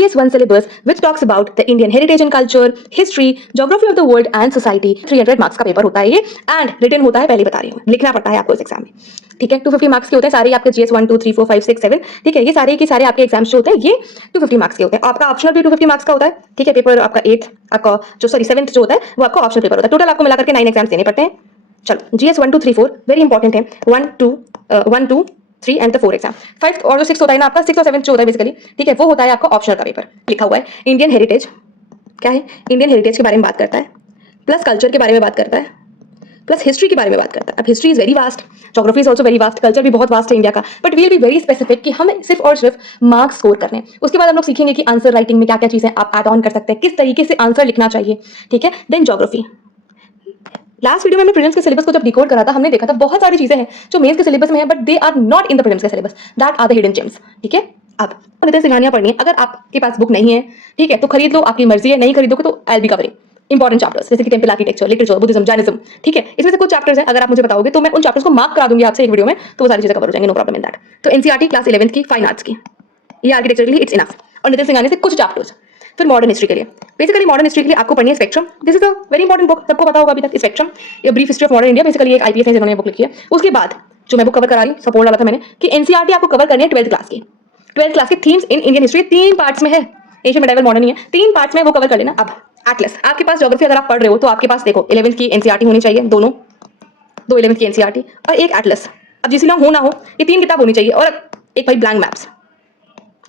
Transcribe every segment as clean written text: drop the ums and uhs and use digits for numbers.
GS1 syllabus which talks about the Indian heritage and culture, history, geography of the world and society। 300 marks का paper होता है ये and written होता है, पहले बता रही हूँ, लिखना पड़ता है आपको इस एग्जाम में। ठीक है, 250 मार्क्स के होते हैं सारे आपके GS 1 2 3 4 5 6 7। ठीक है, ये सारे के सारे आपके एग्जाम्स जो होते हैं ये 250 मार्क्स के होते हैं। आपका ऑप्शनल भी 250 मार्क्स का होता है। ठीक है, पेपर आपका 8th आपका जो सॉरी 7th जो होता है वो आपका ऑप्शनल पेपर होता है। टोटल आपको मिलाकर के 9 एग्जाम्स देने पड़ते हैं। चलो GS 1 2 3 4 वेरी इंपॉर्टेंट है। 1 2 3 एंड द 4 एग्जाम। 5th और जो 6th होता है ना आपका 6th और 7th जो होता है बेसिकली, ठीक है, वो होता है आपका ऑप्शनल का पेपर। लिखा हुआ है इंडियन हेरिटेज, क्या है, इंडियन हेरिटेज के बारे में बात करता है, प्लस कल्चर के बारे में बात करता है, प्लस हिस्ट्री के बारे में बात करता है। अब history is very vast, geography is also very vast, culture भी बहुत वास्ट है इंडिया का, but we'll be very specific कि हमें सिर्फ और सिर्फ मार्क्स स्कोर करने हैं। उसके बाद हम लोग सीखेंगे कि आंसर राइटिंग में क्या क्या चीजें आप ऐड ऑन कर सकते हैं, किस तरीके से आंसर लिखना चाहिए। ठीक है, देन ज्योग्राफी। लास्ट वीडियो में हमने प्रीलिम्स के सिलेबस को जब डिकोड करा था, हमने देखा था बहुत सारी चीजें हैं जो मेंस के सिलेबस में है, but they are not in the prelims के syllabus, that are the hidden gems. ठीक है, अब नितिन सिंघानिया पढ़नी है, अगर आपके पास बुक नहीं है, ठीक है, तो खरीद लो, आपकी मर्जी है, नहीं खरीदोगे तो I will be covering important chapters जैसे कि temple architecture, literature, Buddhism, Jainism. ठीक है, इसमें से कुछ चैप्टर्स हैं, अगर आप मुझे बताओगे तो मैं उन चैप्टर्स को मार्क करा दूंगी आपसे एक वीडियो में, तो वो सारी चीजें कवर हो जाएंगे, नो प्रॉब्लम इन दैट। तो एनसीईआरटी क्लास 11th की फाइन आर्ट्स की, ये आर्किटेक्चर के लिए इट्स इनफ, और नितिन सिंघानिया से कुछ चैप्टर्स। फिर मॉडर्न हिस्ट्री के लिए, बेसिकली मॉडर्न हिस्ट्री के लिए आपको पढ़नी है spectrum. This is a very important book, सबको पता होगा अभी तक स्पेक्ट्रम, ये brief history of modern India, basically एक आईपीएस है जिन्होंने बुक लिखी है। उसके बाद जो मैं बुक कवर करा रही, सपोर्ट डाला था मैंने कि एनसीईआरटी आपको कवर करनी है 12th क्लास की। 12th क्लास की themes in Indian history 3 parts में है, एशियन मेडिवल मॉडर्न ही है, 3 पार्ट्स में वो कवर कर लेना। अब एटलस, आपके पास ज्योग्राफी अगर आप पढ़ रहे हो तो आपके पास देखो 11th की एनसीईआरटी होनी चाहिए, दोनों, 2 11th की एनसीईआरटी और एक एटलस। अब जिस हो ना हो ये 3 किताब होनी चाहिए, और एक भाई ब्लैंक मैप्स,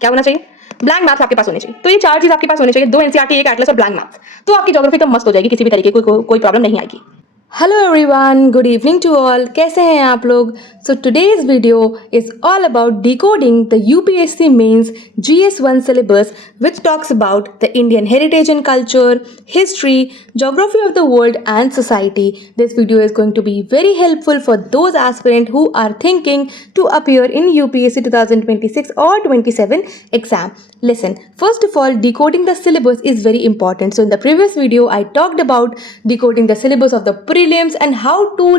क्या होना चाहिए, ब्लैंक मैप्स आपके पास होने चाहिए। तो ये 4 चीज आपके पास होनी चाहिए, 2 एनसीईआरटी, एक एटलस और ब्लैंक मैप्स, तो आपकी ज्योग्राफी तो मस्त हो जाएगी, किसी भी तरीके कोई प्रॉब्लम नहीं आएगी। Hello everyone, good evening to all, कैसे हैं आप लोग। So today's video is all about decoding the UPSC mains GS1 syllabus which talks about the Indian heritage and culture, history, geography of the world and society. This video is going to be very helpful for those aspirants who are thinking to appear in UPSC 2026 or 27 exam. Listen, first of all, decoding the syllabus is very important. So in the previous video I talked about decoding the syllabus of the prelims and how to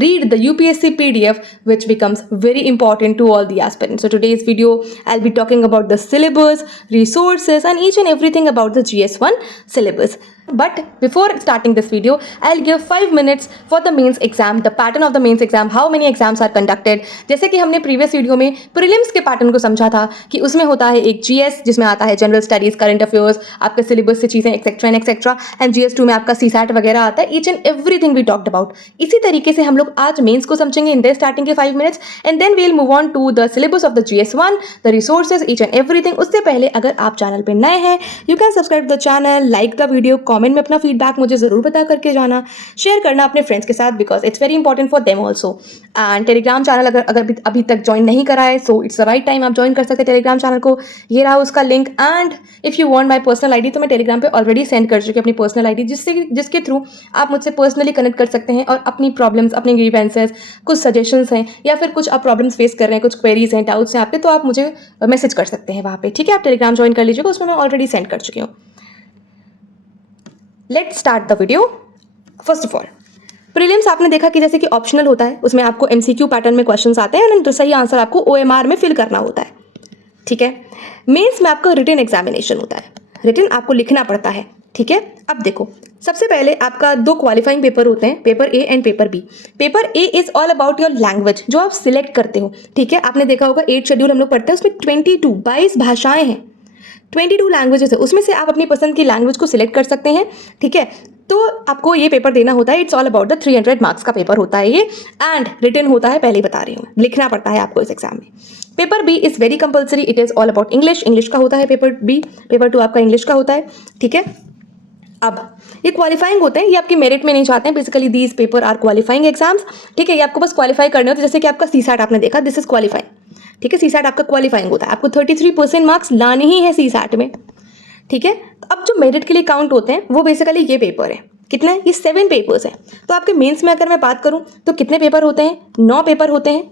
read the UPSC PDF, which becomes very important to all the aspirants. So today's video I'll be talking about the syllabus, resources and each and everything about the GS1 syllabus. But before starting this video, I'll give 5 minutes for the mains exam, the pattern of the mains exam, how many exams are conducted. जैसे कि हमने previous video में prelims के pattern को समझा था कि उसमें होता है एक GS जिसमें आता है general studies, current affairs, आपके syllabus से चीज़ें etc and etc, and GS2 में आपका CSAT वगैरह आता है, each and everything we talked about. इसी तरीके से हम लोग आज मेंस को समझेंगे in their starting के 5 minutes and then we'll move on to the syllabus of the GS1, the resources, each and everything. उससे पहले अगर आप चैनल पे नए हैं, you can subscribe the channel, like the video, comment में अपना फीडबैक मुझे ज़रूर बता करके जाना, शेयर करना अपने फ्रेंड्स के साथ, because it's very important for them also. And Telegram channel अगर अभी तक ज्वाइन नहीं करा है, so it's the right time, आप ज्वाइन कर सकते हैं टेलीग्राम चैनल को, ये रहा उसका link. And if you want my personal ID, तो मैं टेलीग्राम पे ऑलरेडी सेंड कर चुकी हूँ अपनी पर्सनल आईडी, जिसके थ्रू आप मुझसे पर्सनली कनेक्ट कर सकते हैं और अपनी प्रॉब्लम्स, अपने ग्रीवेंसेस, कुछ सजेशंस हैं या फिर कुछ आप प्रॉब्लम्स फेस कर रहे हैं, कुछ क्वेरीज हैं, डाउट्स हैं आपके, तो आप मुझे मैसेज कर सकते हैं वहाँ पे। ठीक है, आप टेलीग्राम ज्वाइन कर लीजिएगा, उसमें मैं ऑलरेडी सेंड कर चुकी हूँ। Let's start the video. First of all, prelims आपने देखा कि जैसे कि ऑप्शनल होता है, उसमें आपको MCQ पैटर्न में क्वेश्चंस आते हैं और सही आंसर आपको OMR में फिल करना होता है। ठीक है, मेंस में आपका रिटन एग्जामिनेशन होता है, रिटन आपको लिखना पड़ता है। ठीक है, अब देखो, सबसे पहले आपका 2 क्वालिफाइंग पेपर होते हैं, paper A and paper B। Paper A is all about your language, जो आप सिलेक्ट करते हो। ठीक है, आपने देखा होगा 8 शेड्यूल हम लोग पढ़ते हैं, उसमें 22 भाषाएं हैं, 22 लैंग्वेजेस है, उसमें से आप अपनी पसंद की लैंग्वेज को सिलेक्ट कर सकते हैं। ठीक है, तो आपको ये पेपर देना होता है, it's all about the 300 marks का पेपर होता है ये, एंड रिटन होता है, पहले ही बता रही हूँ, लिखना पड़ता है आपको इस एग्जाम में। Paper B is very compulsory, it is all about English का होता है पेपर B, पेपर 2 आपका इंग्लिश का होता है। ठीक है, अब ये क्वालिफाइंग होते हैं, ये आपकी मेरिट में नहीं जाते हैं, basically these paper are qualifying exams. ठीक है, ये आपको बस क्वालिफाई करने होते हैं, जैसे कि आपका CSAT आपने देखा, दिस इज क्वालिफाइंग। ठीक है, CSAT आपका क्वालिफाइंग होता है, आपको 33% मार्क्स लाने ही है CSAT में। ठीक है, अब जो मेरिट के लिए काउंट होते हैं वो बेसिकली ये पेपर है, कितने, ये 7 पेपर्स हैं। तो आपके मेंस में अगर मैं बात करूं तो कितने पेपर होते हैं, 9 पेपर होते हैं।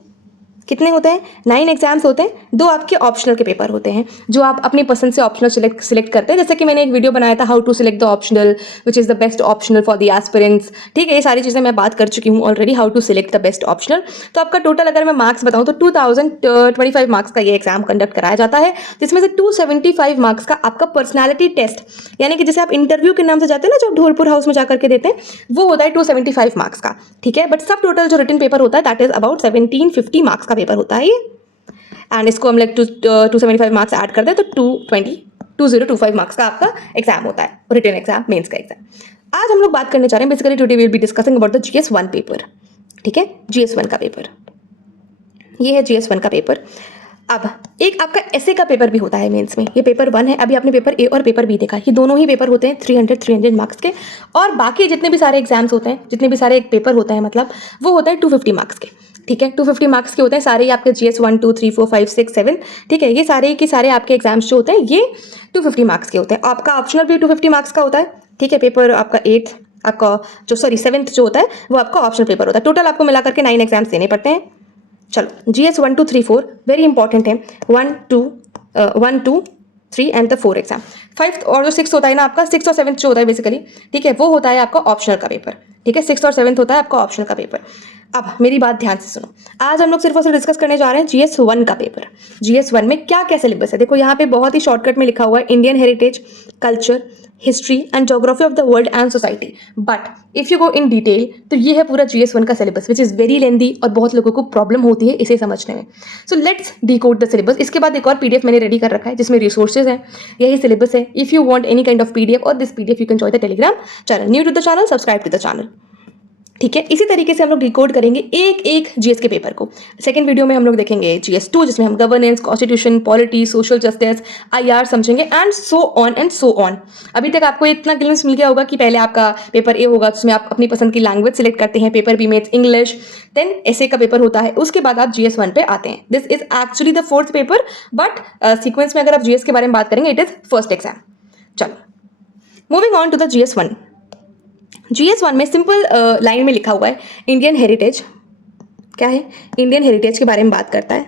कितने होते हैं? 9 एग्जाम्स होते हैं, 2 आपके ऑप्शनल के पेपर होते हैं जो आप अपनी पसंद से ऑप्शनल सिलेक्ट करते हैं। जैसे कि मैंने एक वीडियो बनाया था how to select the optional which is the best optional for the aspirants. ठीक है, ये सारी चीज़ें मैं बात कर चुकी हूँ already, how to select the best optional. तो आपका टोटल अगर मैं मार्क्स बताऊँ तो 2025 मार्क्स का ये एग्जाम कंडक्ट कराया जाता है, जिसमें से 275 मार्क्स का आपका पर्सनैलिटी टेस्ट, यानी कि जैसे आप इंटरव्यू के नाम से जाते हैं ना, जो ढोलपुर हाउस में जाकर के देते हैं, वो होता है 275 मार्क्स का। ठीक है, बट सब टोटल जो रिटन पेपर होता है दैट इज अबाउट 1750 मार्क्स का पेपर होता है ये। एंड इसको हम लाइक 275 मार्क्स ऐड कर दें तो 2025 मार्क्स का आपका एग्जाम होता है, रिटन एग्जाम, मेंस का एग्जाम। आज हम लोग बात करने जा रहे हैं basically today we will be discussing about the GS1 paper. ठीक है, GS1 का पेपर, ये है GS1 का पेपर। अब एक आपका ऐसे का पेपर भी होता है मेंस में, ये पेपर 1 है। अभी आपने पेपर ए और पेपर बी देखा, ये दोनों ही पेपर होते हैं 300 मार्क्स के, और बाकी जितने भी सारे एग्जाम्स होते हैं, जितने भी सारे पेपर होते हैं, मतलब वो होता है 250 मार्क्स के। ठीक है, 250 मार्क्स के होते हैं सारे आपके GS1 2 3 4 5 6 7। ठीक है, ये सारे के सारे आपके एग्जाम्स जो होते हैं ये 250 मार्क्स के होते हैं। आपका ऑप्शनल भी 250 मार्क्स का होता है। ठीक है, पेपर आपका 8th आपका जो 7th जो होता है वो आपका ऑप्शनल पेपर होता है। टोटल आपको मिला करके 9 एग्जाम्स देने पड़ते हैं। चलो, GS 1 2 3 4 वेरी इंपॉर्टेंट है, 1 2 3 एंड द 4 एग्जाम। 5th और जो 6th होता है ना आपका, 6th और 7th जो होता है बेसिकली, ठीक है, वो होता है आपका ऑप्शनल का पेपर। ठीक है, 6th और 7th होता है आपका ऑप्शनल का पेपर। अब मेरी बात ध्यान से सुनो, आज हम लोग सिर्फ और सिर्फ डिस्कस करने जा रहे हैं GS1 का पेपर। GS1 में क्या क्या सिलेबस है, देखो यहाँ पे बहुत ही शॉर्टकट में लिखा हुआ है Indian heritage, culture, history and geography of the world and society. But if you go in detail तो ये है पूरा GS1 का syllabus which is very lengthy और बहुत लोगों को प्रॉब्लम होती है इसे समझने में। So let's decode the syllabus. इसके बाद एक और PDF मैंने रेडी कर रखा है जिसमें रिसोर्सेज हैं, यही सिलेबस है। If you want any kind of PDF और this PDF you can join the Telegram channel. New to the channel, subscribe to the channel. ठीक है, इसी तरीके से हम लोग डिकोड करेंगे एक एक GS के पेपर को। सेकंड वीडियो में हम लोग देखेंगे GS2 जिसमें हम governance, constitution, polity, social justice, IR समझेंगे एंड सो ऑन। अभी तक आपको इतना ग्लिम्स मिल गया होगा कि पहले आपका पेपर A होगा जिसमें आप अपनी पसंद की लैंग्वेज सिलेक्ट करते हैं, पेपर B में इंग्लिश, देन ऐसे का पेपर होता है, उसके बाद आप GS1 पे आते हैं। This is actually the 4th paper, but sequence में अगर आप GS के बारे में बात करेंगे इट इज फर्स्ट एग्जाम। चलो, moving on to the GS1। GS1 में सिंपल लाइन में लिखा हुआ है इंडियन हेरिटेज। क्या है? इंडियन हेरिटेज के बारे में बात करता है,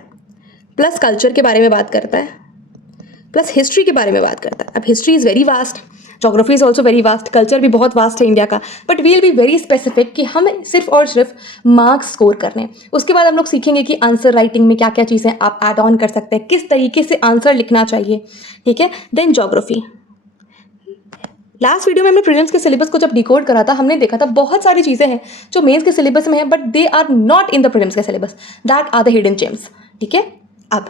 प्लस कल्चर के बारे में बात करता है, प्लस हिस्ट्री के बारे में बात करता है। अब history is very vast, geography is also very vast, culture भी बहुत वास्ट है इंडिया का, but we will be very specific कि हमें सिर्फ और सिर्फ मार्क्स स्कोर करने हैं। उसके बाद हम लोग सीखेंगे कि आंसर राइटिंग में क्या क्या चीज़ें आप ऐड ऑन कर सकते हैं, किस तरीके से आंसर लिखना चाहिए। ठीक है, देन जोग्राफी। लास्ट वीडियो में हमने प्रीलिम्स के सिलेबस को जब डिकोड करा था, हमने देखा था बहुत सारी चीज़ें हैं जो मेंस के सिलेबस में है but they are not in the prelims के syllabus, that are the hidden gems. ठीक है, अब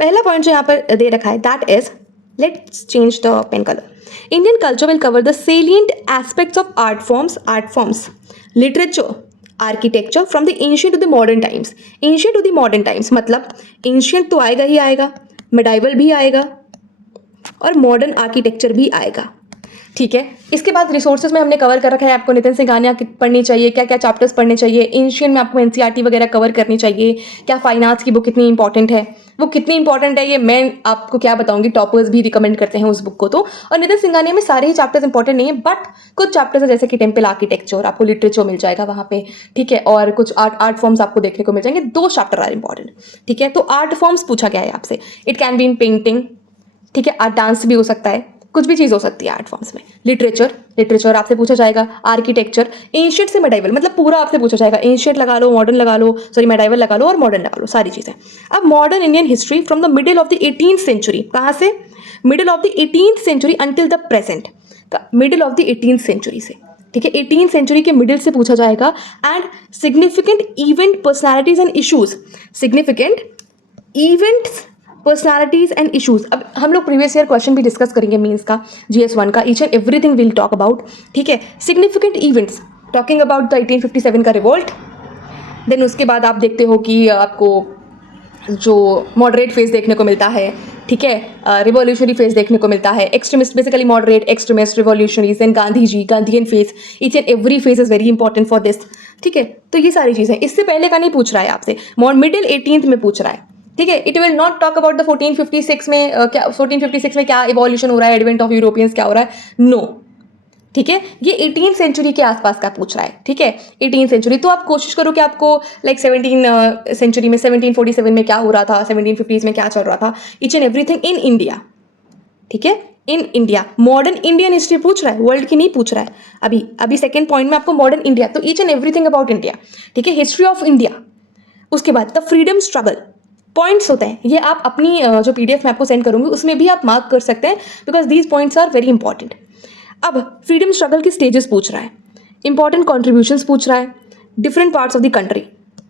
पहला पॉइंट जो यहाँ पर दे रखा है that is, let's change the pen colour. Indian culture will cover the salient aspects of art forms, literature, architecture from the ancient to the modern times. Ancient to the modern times मतलब ancient तो आएगा ही आएगा, medieval भी आएगा और modern architecture भी आएगा। ठीक है, इसके बाद रिसोर्सेज में हमने कवर कर रखा है आपको नितिन सिंघानिया पढ़नी चाहिए, क्या क्या चैप्टर्स पढ़ने चाहिए, एंशियन में आपको NCERT वगैरह कवर करनी चाहिए, क्या फाइन आर्ट्स की बुक कितनी इंपॉर्टेंट है, वो कितनी इंपॉर्टेंट है ये मैं आपको क्या बताऊंगी, टॉपर्स भी रिकमेंड करते हैं उस बुक को। तो और नितिन सिंघानिया में सारे ही चैप्टर्स इंपॉर्टेंट नहीं है, बट कुछ चैप्टर्स है जैसे कि टेम्पल आर्किटेक्चर, आपको लिटरेचर मिल जाएगा वहाँ पे। ठीक है, और कुछ आर्ट फॉर्म्स आपको देखने को मिल जाएंगे, 2 चैप्टर आर इंपॉर्टेंट। ठीक है, तो आर्ट फॉर्म्स पूछा गया है आपसे, it can be in painting, ठीक है, आर्ट डांस भी हो सकता है, कुछ भी चीज़ हो सकती है आर्ट फॉर्म्स में। लिटरेचर आपसे पूछा जाएगा, आर्किटेक्चर, एंशिएंट से मेडाइवल मतलब पूरा आपसे पूछा जाएगा, एंशिएंट लगा लो, मॉडर्न लगा लो, सॉरी मेडाइवल लगा लो और मॉडर्न लगा लो, सारी चीज़ें। अब modern Indian history from the middle of the 18th century, कहाँ से? Middle of the 18th century until the present, middle of the 18th century से। ठीक है, 18th सेंचुरी के मिडिल से पूछा जाएगा। And significant event, personalities and issues, significant events, personalities and issues. अब हम लोग प्रीवियस ईयर क्वेश्चन भी डिस्कस करेंगे मीन्स का, GS1 का, each and everything will talk about. ठीक है, significant events talking about the 1857 का रिवोल्ट। देन उसके बाद आप देखते हो कि आपको जो मॉडरेट फेज देखने को मिलता है, ठीक है, रिवॉल्यूशनरी फेज देखने को मिलता है, extremist, basically moderate, extremist, revolutionaries, then Gandhi Gandhian phase, each and every phase is very important for this. ठीक है, तो ये सारी चीज़ें इससे पहले का नहीं पूछ रहा है आपसे, मिडिल 18th में पूछ रहा है। ठीक है, it will not talk about the 1456 में क्या 1456 में क्या इवोल्यूशन हो रहा है, एडवेंट ऑफ यूरोपियंस क्या हो रहा है, नो। ठीक है, ये 18th सेंचुरी के आसपास का पूछ रहा है, ठीक है, 18th सेंचुरी। तो आप कोशिश करो कि आपको लाइक 17 सेंचुरी में 1747 में क्या हो रहा था, 1750s में क्या चल रहा था, each and everything in India, ठीक है, in India. Modern Indian history पूछ रहा है, वर्ल्ड की नहीं पूछ रहा है। अभी अभी सेकेंड पॉइंट में आपको मॉडर्न इंडिया, तो each and everything about India, ठीक है, हिस्ट्री ऑफ इंडिया। उसके बाद द फ्रीडम स्ट्रगल, पॉइंट्स होते हैं, ये आप अपनी जो पीडीएफ में आपको सेंड करूंगी उसमें भी आप मार्क कर सकते हैं, because these points are very important. अब फ्रीडम स्ट्रगल की स्टेजेस पूछ रहा है, इंपॉर्टेंट कॉन्ट्रीब्यूशंस पूछ रहा है, different parts of the country.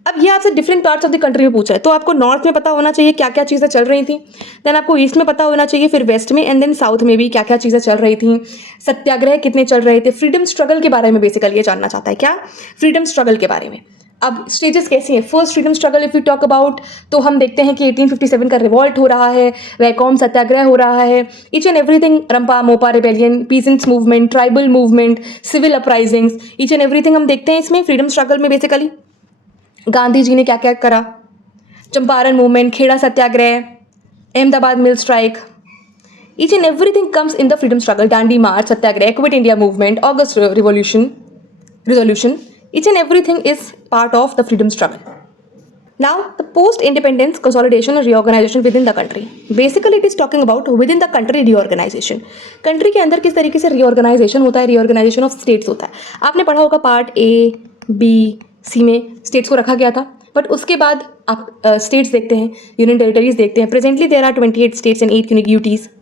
अब ये आपसे different parts of the country में पूछ रहा है, तो आपको नॉर्थ में पता होना चाहिए क्या क्या चीज़ें चल रही थी, देन आपको ईस्ट में पता होना चाहिए, फिर वेस्ट में, एंड देन साउथ में भी क्या क्या चीज़ें चल रही थी, सत्याग्रह कितने चल रहे थे। फ्रीडम स्ट्रगल के बारे में बेसिकली ये जानना चाहता है, क्या, फ्रीडम स्ट्रगल के बारे में। अब स्टेजेस कैसी हैं, first freedom struggle if you talk about, तो हम देखते हैं कि 1857 का रिवॉल्ट हो रहा है, वैकोम सत्याग्रह हो रहा है, each and everything, Rampa Mopla rebellion, peasants movement, tribal movement, civil uprisings, each and everything हम देखते हैं इसमें फ्रीडम स्ट्रगल में। बेसिकली गांधी जी ने क्या क्या करा, Champaran movement, Kheda Satyagraha, Ahmedabad mill strike, each and everything comes in the freedom struggle. Dandi march Satyagraha, quit India movement, August revolution, each and everything is part of the freedom struggle. Now, the post-independence consolidation and reorganization within the country. Basically, it is talking about within the country reorganization. Country के अंदर किस तरीके से reorganization होता है, reorganization of states होता है। आपने पढ़ा होगा पार्ट A, B, C में states को रखा गया था, बट उसके बाद आप states देखते हैं, यूनियन टेरिटरीज देखते हैं। Presently there are 28 states and 8 unique UTs.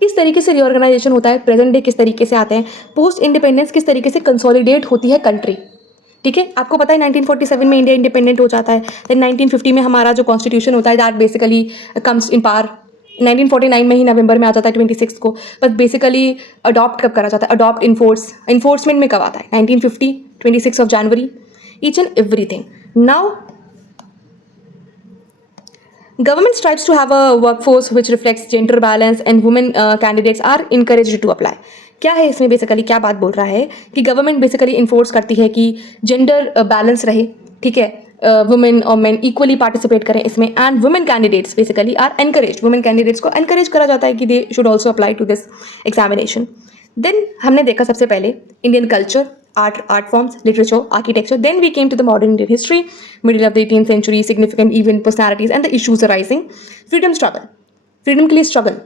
किस तरीके से reorganization होता है, प्रेजेंट डे किस तरीके से आते हैं, पोस्ट इंडिपेंडेंस किस तरीके से कंसोलिडेट होती है कंट्री, ठीक है। आपको पता है 1947 में इंडिया इंडिपेंडेंट हो जाता है, देन 1950 में हमारा जो कॉन्स्टिट्यूशन होता है that basically comes in power, 1949 में ही नवंबर में आ जाता है 26 को, बट बेसिकली अडॉप्ट कब करा जाता है, अडॉप्ट इन्फोर्समेंट में कब आता है, 1950, 26 of January, each and everything. Now government strives to have a workforce which reflects gender balance and women candidates are encouraged to apply. क्या है इसमें बेसिकली क्या बात बोल रहा है कि गवर्नमेंट बेसिकली इन्फोर्स करती है कि जेंडर बैलेंस रहे, ठीक है, वुमेन और मेन इक्वली पार्टिसिपेट करें इसमें, and women candidates basically are encourage, women candidates को एनकरेज करा जाता है कि they should also apply to this examination. Then हमने देखा सबसे पहले Indian culture, art forms, literature, architecture. Then we came to the modern Indian history, middle of the 18th century, significant event personalities and the issues arising. Freedom struggle, freedom के लिए struggle,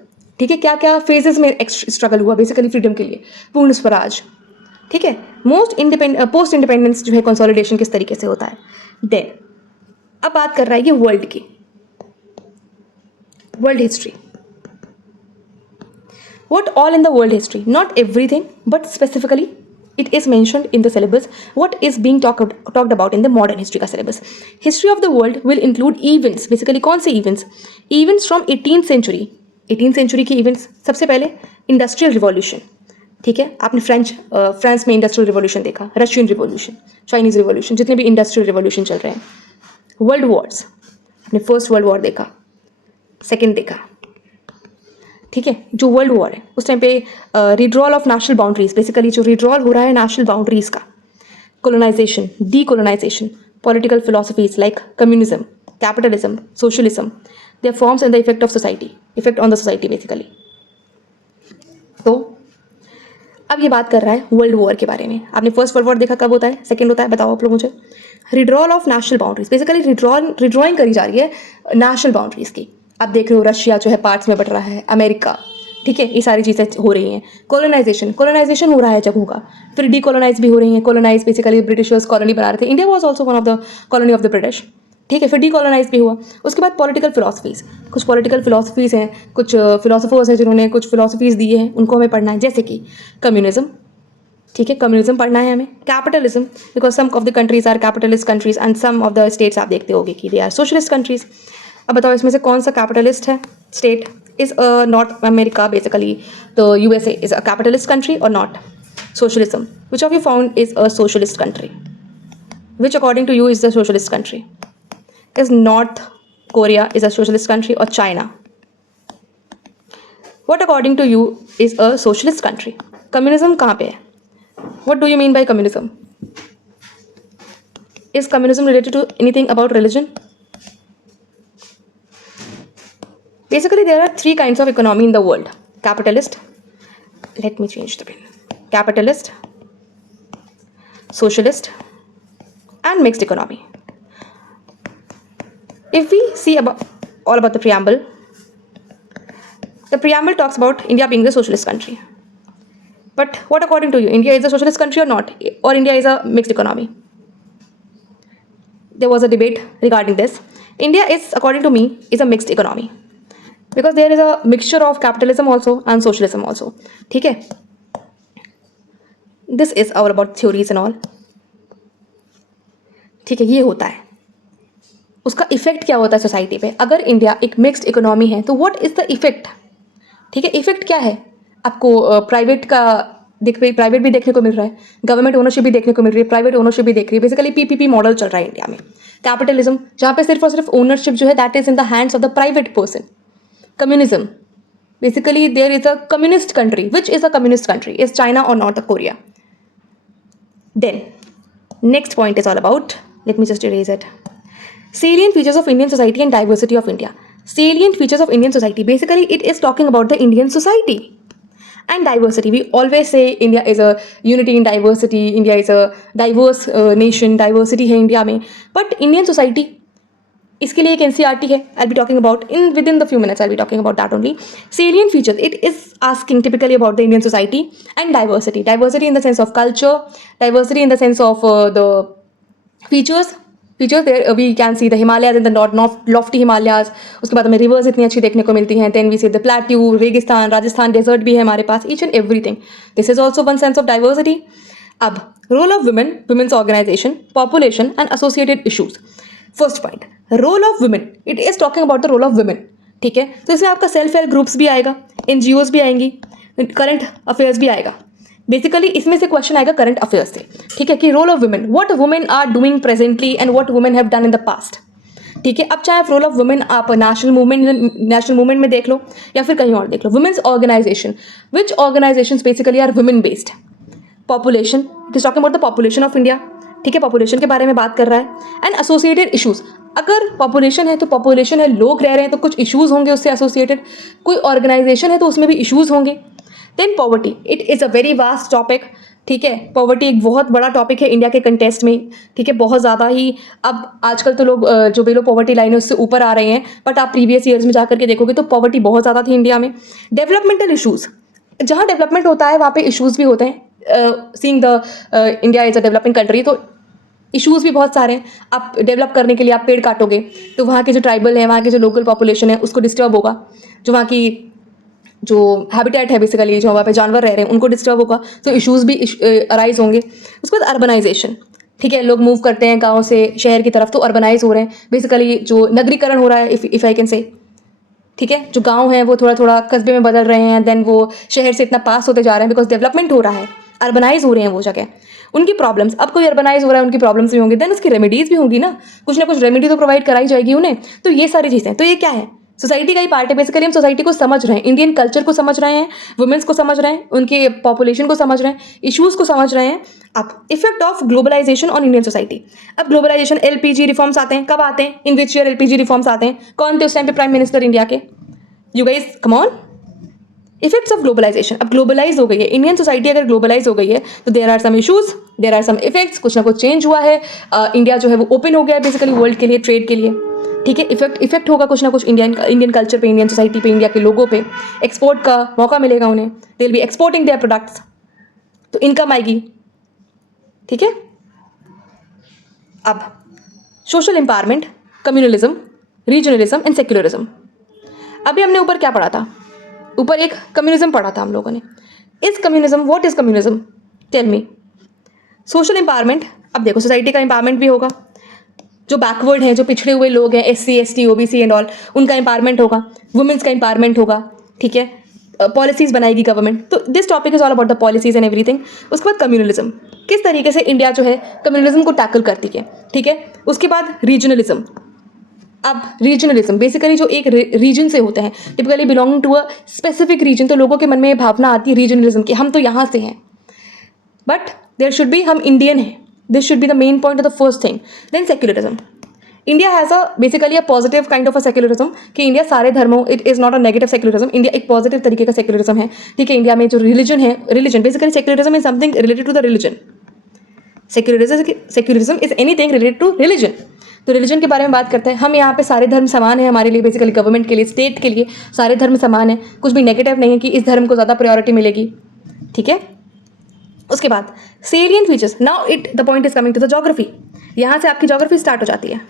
ठीक है, क्या क्या phases में struggle हुआ basically freedom के लिए, पूर्ण स्वराज, ठीक है, पोस्ट इंडिपेंडेंस जो है कंसोलिडेशन किस तरीके से होता है। देन अब बात कर रहा है ये वर्ल्ड की, world history, what all in the world history, not everything but specifically it is mentioned in the syllabus what is being talked about in the modern history का syllabus. History of the world will include events, basically कौन से events from 18th century, 18th century के events। सबसे पहले industrial revolution, ठीक है, आपने France में इंडस्ट्रियल रिवॉल्यूशन देखा, रशियन रिवॉल्यूशन, चाइनीज रिवॉल्यूशन, जितने भी इंडस्ट्रियल रिवॉल्यूशन चल रहे हैं। वर्ल्ड वॉर्स, आपने फर्स्ट वर्ल्ड वॉर देखा, सेकेंड देखा, ठीक है, जो वर्ल्ड वॉर है उस टाइम पे redrawal of national boundaries, basically जो रिड्रॉल हो रहा है नेशनल बाउंड्रीज का, colonization, decolonization, political philosophies like communism, capitalism, socialism, their forms and the effect of society, effect on the society basically. तो अब ये बात कर रहा है वर्ल्ड वॉर के बारे में। आपने फर्स्ट वर्ल्ड वॉर देखा, कब होता है, सेकेंड होता है, बताओ आप लोग मुझे। रिड्रॉल ऑफ नेशनल बाउंड्रीज, बेसिकली रिड्रॉइंग करी जा रही है नेशनल बाउंड्रीज की। आप देख रहे हो रशिया जो है पार्ट्स में बट रहा है, अमेरिका, ठीक है, ये सारी चीज़ें हो रही हैं। कोलोनाइजेशन हो रहा है जगहों का, फिर डीकोलोनाइज भी हो रही हैं। कोलोनाइज बेसिकली ब्रिटिशर्स कॉलोनी बना रहे थे, India was also one of the colony of the British, ठीक है, फिर डीकोलोनाइज भी हुआ। उसके बाद पॉलिटिकल फिलोसफीज़, कुछ पॉलिटिकल फिलोसफीज़ हैं, कुछ फिलोसफर्स हैं जिन्होंने कुछ फिलोसफीज़ दी हैं, उनको हमें पढ़ना है, जैसे कि कम्युनिज्म, ठीक है, कम्युनिज्म पढ़ना है हमें। Capitalism, because some of the countries are capitalist countries and some of the states आप देखते होगे कि दे आर सोशलिस्ट कंट्रीज। अब बताओ इसमें से कौन सा कैपिटलिस्ट है state, is North America basically, तो USA is a capitalist country और not. Socialism, which of you found is a socialist country, which according to you is the socialist country, is North Korea is a socialist country और China, what according to you is a socialist country. Communism कहाँ पे है, what do you mean by communism, is communism related to anything about religion. Basically, there are three kinds of economy in the world. Capitalist, let me change the pen. capitalist, socialist, and mixed economy. If we see all about the preamble talks about India being the socialist country. But what according to you, India is a socialist country or not? Or India is a mixed economy? There was a debate regarding this. India is, according to me, is a mixed economy. Because there is a mixture of capitalism also and socialism also. ठीक है? This is all about theories and all. ठीक है, ये होता है. उसका effect क्या होता है सोसाइटी पे? अगर इंडिया एक मिक्स्ड इकोनॉमी है तो व्हाट इज द इफेक्ट? ठीक है, इफेक्ट क्या है? आपको प्राइवेट भी देखने को मिल रहा है, गवर्नमेंट ओनरशिप भी देखने को मिल रही है, प्राइवेट ओनरशिप भी देख रही है. बेसिकली पीपीपी मॉडल चल रहा है इंडिया में. कैपिटलिज्म जहाँ पे सिर्फ और सिर्फ ओनरशिप जो है that is in the hands of the private person. Communism basically there is a communist country. Which is a communist country? Is China और North Korea? Then next point is all about, let me just erase it, salient features of Indian society and diversity of India. Salient features of Indian society. Basically, it is talking about the Indian society and diversity. We always say India is a unity in diversity. India is a diverse nation. Diversity है India में. But Indian society, इसके लिए एक NCERT है. I'll be talking about within the few minutes. I'll be talking about that only. Salient features. It is asking typically about the Indian society and diversity. Diversity in the sense of culture. Diversity in the sense of the features there we can see the Himalayas and the north lofty Himalayas. उसके बाद हमें reverse इतनी अच्छी देखने को मिलती हैं. Then we see the plateau, रेगिस्तान, राजस्थान डेजर्ट भी है हमारे पास. Each and everything. This is also one sense of diversity. अब role of women, women's organization, population and associated issues. First point, role of women. It is talking about the role of women. ठीक है, तो इसमें आपका self help groups भी आएगा, NGOs भी आएंगी, करंट अफेयर्स भी आएगा. बेसिकली इसमें से क्वेश्चन आएगा करंट अफेयर्स से. ठीक है, कि role of women, what women are doing presently and what women have done in the past. ठीक है, अब चाहे आप रोल ऑफ वुमेन आप नेशनल मूवमेंट में देख लो या फिर कहीं और देख लो. Women's organisation, which organisations basically are women based. Population, it is talking about the population of India. ठीक है, पॉपुलेशन के बारे में बात कर रहा है. एंड एसोसिएटेड इशूज, अगर पॉपुलेशन है तो पॉपुलेशन है, लोग रह रहे हैं तो कुछ इशूज़ होंगे उससे एसोसिएटेड. कोई ऑर्गेनाइजेशन है तो उसमें भी इशूज़ होंगे. Then poverty, it is a very vast topic. ठीक है, पॉवर्टी एक बहुत बड़ा टॉपिक है इंडिया के कंटेस्ट में. ठीक है, बहुत ज़्यादा ही. अब आजकल तो लोग जो बिलो पॉवर्टी लाइन है उससे ऊपर आ रहे हैं, बट आप प्रीवियस ईयर्स में जाकर के देखोगे तो पॉवर्टी बहुत ज़्यादा थी इंडिया में. डेवलपमेंटल इशूज़, जहाँ डेवलपमेंट होता है वहाँ पे इशूज़ भी होते हैं. Seeing the India is a developing country, तो इशूज़ भी बहुत सारे हैं. आप डेवलप करने के लिए आप पेड़ काटोगे तो वहाँ के जो ट्राइबल है, वहाँ के जो लोकल पॉपुलेशन है उसको डिस्टर्ब होगा. जो वहाँ की जो हैबिटेट है बेसिकली, जो वहाँ पे जानवर रह रहे हैं उनको डिस्टर्ब होगा, तो इश्यूज़ भी अराइज होंगे. उसके बाद अर्बनाइजेशन. ठीक है, लोग मूव करते हैं गांव से शहर की तरफ तो अर्बनाइज हो रहे हैं. बेसिकली जो नगरीकरण हो रहा है, इफ़ आई कैन से. ठीक है, जो गांव हैं वो थोड़ा थोड़ा कस्बे में बदल रहे हैं, देन वो शहर से इतना पास होते जा रहे हैं बिकॉज डेवलपमेंट हो रहा है, अर्बनाइज हो रहे हैं वो जगह. उनकी प्रॉब्लम्स, अब कोई अर्बनाइज हो रहा है उनकी प्रॉब्लम्स भी होंगी, देन उसकी रेमेडीज़ भी होंगी ना कुछ रेमेडी तो प्रोवाइड कराई जाएगी उन्हें. तो ये सारी चीज़ें, तो ये क्या है, सोसाइटी का ही पार्ट है. बेसिकली हम सोसाइटी को समझ रहे हैं, इंडियन कल्चर को समझ रहे हैं, वुमेन्स को समझ रहे हैं, उनके पॉपुलेशन को समझ रहे हैं, इश्यूज़ को समझ रहे हैं. अब effect of globalization on Indian society. अब ग्लोबलाइजेशन, LPG रिफॉर्म्स आते हैं, कब आते हैं, in which year LPG reforms आते हैं, कौन थे उस टाइम पे प्राइम मिनिस्टर इंडिया के? You guys come on. Effects of globalization, अब ग्लोबलाइज हो गई है इंडियन सोसाइटी. अगर ग्लोबलाइज हो गई है तो there are some issues, there are some effects. कुछ ना कुछ चेंज हुआ है. इंडिया जो है वो ओपन हो गया है बेसिकली वर्ल्ड के लिए, ट्रेड के लिए. ठीक है, इफेक्ट होगा कुछ ना कुछ इंडियन कल्चर पे, इंडियन सोसाइटी पे, इंडिया के लोगों पे. एक्सपोर्ट का मौका मिलेगा उन्हें, they will be exporting their products, तो इनकम आएगी. ठीक है, अब social empowerment, communalism, regionalism and secularism. अभी हमने ऊपर क्या पढ़ा था? ऊपर एक कम्युनिज्म पढ़ा था हम लोगों ने. Is communism, what is communism? Tell me. Social empowerment, अब देखो सोसाइटी का एम्पावरमेंट भी होगा. जो बैकवर्ड हैं, जो पिछड़े हुए लोग हैं, SC ST OBC and all, उनका एम्पावरमेंट होगा. वुमेन्स का एम्पावरमेंट होगा. ठीक है, पॉलिसीज़ बनाएगी गवर्नमेंट. तो this topic is all about the policies and everything. उसके बाद कम्युनलिज्म, किस तरीके से इंडिया जो है कम्युनलिज्म को टैकल करती है. ठीक है, उसके बाद रीजनलिज्म. अब रीजनलिज्म बेसिकली जो एक रीजन से होता है, typically belonging to a specific region, तो लोगों के मन में ये भावना आती है रीजनलिज्म की, हम तो यहाँ से हैं, बट देयर शुड बी, हम इंडियन हैं. This should be the main point of the first thing. Then secularism. India has a basically a positive kind of a secularism कि इंडिया सारे धर्मों, it is not a negative secularism, India एक positive तरीके का secularism है। ठीक है, India में जो रिलीजन है, religion basically secularism is something related to the religion. Secularism is anything related to religion. तो रिलीजन के बारे में बात करते हैं हम। यहाँ पे सारे धर्म समान है हमारे लिए, बेसिकली गवर्नमेंट के लिए, स्टेट के लिए सारे धर्म समान है। कुछ भी नेगेटिव नहीं है कि इस धर्म को ज़्यादा प्रायोरिटी मिलेगी। ठीक है, उसके बाद salient features. Now it the point is coming to the geography. यहाँ से आपकी ज्योग्राफी स्टार्ट हो जाती है।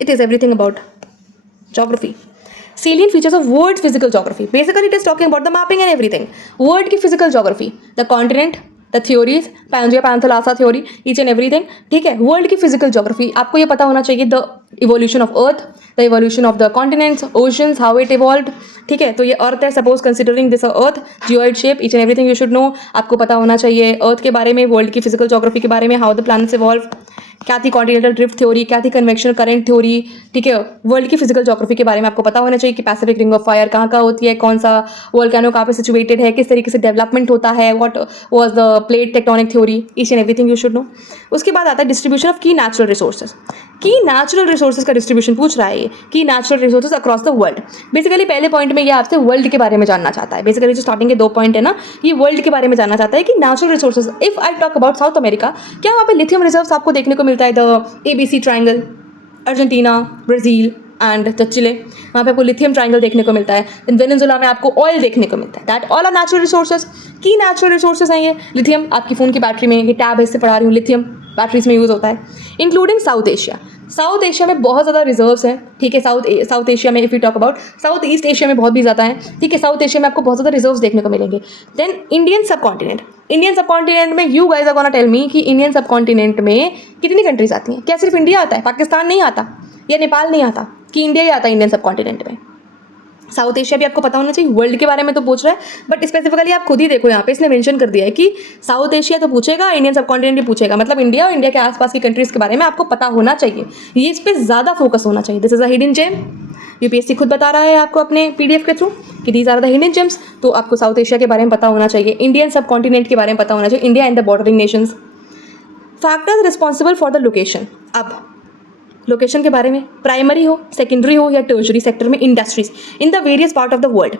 It is everything about geography. Salient features of world physical geography. Basically, it is talking about the mapping and everything. World की physical geography, the continent, the theories, Pangea Panthalassa theory, each and everything. ठीक है, world की physical geography आपको ये पता होना चाहिए, the evolution of Earth, the evolution of the continents, oceans, how it evolved. ठीक है, तो ये अर्थ है, suppose considering this earth, geoid shape, each and everything you should know. आपको पता होना चाहिए अर्थ के बारे में, वर्ल्ड की फिजिकल ज्योग्राफी के बारे में, हाउ द प्लैनेट्स इवॉल्व, क्या थी कॉन्टिनेंटल ड्रिफ्ट थ्योरी, क्या थी कन्वेक्शनल करंट थ्योरी। ठीक है, वर्ल्ड की फिजिकल ज्योग्राफी के बारे में आपको पता होना चाहिए कि पैसिफिक रिंग ऑफ फायर कहाँ कहाँ होती है, कौन सा वोल्केनो कहाँ पे सिचुएटेड है, किस तरीके से डेवलपमेंट होता है, what was the plate tectonic theory, each and everything you should know. उसके बाद आता है डिस्ट्रीब्यूशन ऑफ की नेचुरल रिसोर्सेज। की नेचुरल रिसोर्सेज का डिस्ट्रीब्यूशन पूछ रहा है ये, की natural resources across the world. Basically पहले पॉइंट में ये आपसे वर्ल्ड के बारे में जानना चाहता है। बेसिकली जो स्टार्टिंग के 2 पॉइंट है ना, ये वर्ल्ड के बारे में जानना चाहता है कि natural resources. If I talk about south America, क्या वहाँ पे लिथियम रिजर्व्स आपको देखने को मिलता है, the ABC triangle, Argentina, Brazil and the Chile, वहाँ पे आपको लिथियम ट्राइंगल देखने को मिलता है। वेनेजुला में आपको ऑयल देखने को मिलता है। That all are natural resources. की नेचुरल रिसोर्सेज हैं ये। लिथियम आपकी फ़ोन की बैटरी में, ये टैब है इससे पढ़ा रही हूँ, लिथियम बैटरीज में यूज़ होता है। Including south Asia. South Asia में बहुत ज़्यादा रिजर्व्स हैं। ठीक है, साउथ एशिया में if you talk about, south east Asia में बहुत भी ज़्यादा है। ठीक है, साउथ एशिया में आपको बहुत ज़्यादा रिजर्व्स देखने को मिलेंगे। Then Indian subcontinent. Indian subcontinent में you guys are gonna tell me कि इंडियन सब कॉन्टिनेंट में कितनी कंट्रीज आती हैं? क्या सिर्फ इंडिया आता है, पाकिस्तान नहीं आता या नेपाल नहीं आता, कि इंडिया ही आता है इंडियन सब कॉन्टिनेंट में? साउथ एशिया भी आपको पता होना चाहिए। वर्ल्ड के बारे में तो पूछ रहा है, बट स्पेसिफिकली आप खुद ही देखो, यहाँ पे इसने मेंशन कर दिया है कि साउथ एशिया तो पूछेगा, इंडियन सब कॉन्टिनेंट भी पूछेगा। मतलब इंडिया और इंडिया के आसपास की कंट्रीज के बारे में आपको पता होना चाहिए। ये इस पर ज़्यादा फोकस होना चाहिए। This is a hidden gem. UPSC खुद बता रहा है आपको अपने PDF के थ्रू कि these are the hidden gems. तो आपको साउथ एशिया के बारे में पता होना चाहिए, इंडियन सब कॉन्टिनेंट के बारे में पता होना चाहिए, India and the bordering Nations. Factors responsible for the location. अब लोकेशन के बारे में, प्राइमरी हो, सेकेंडरी हो या टर्शरी सेक्टर में industries in the various part of the world.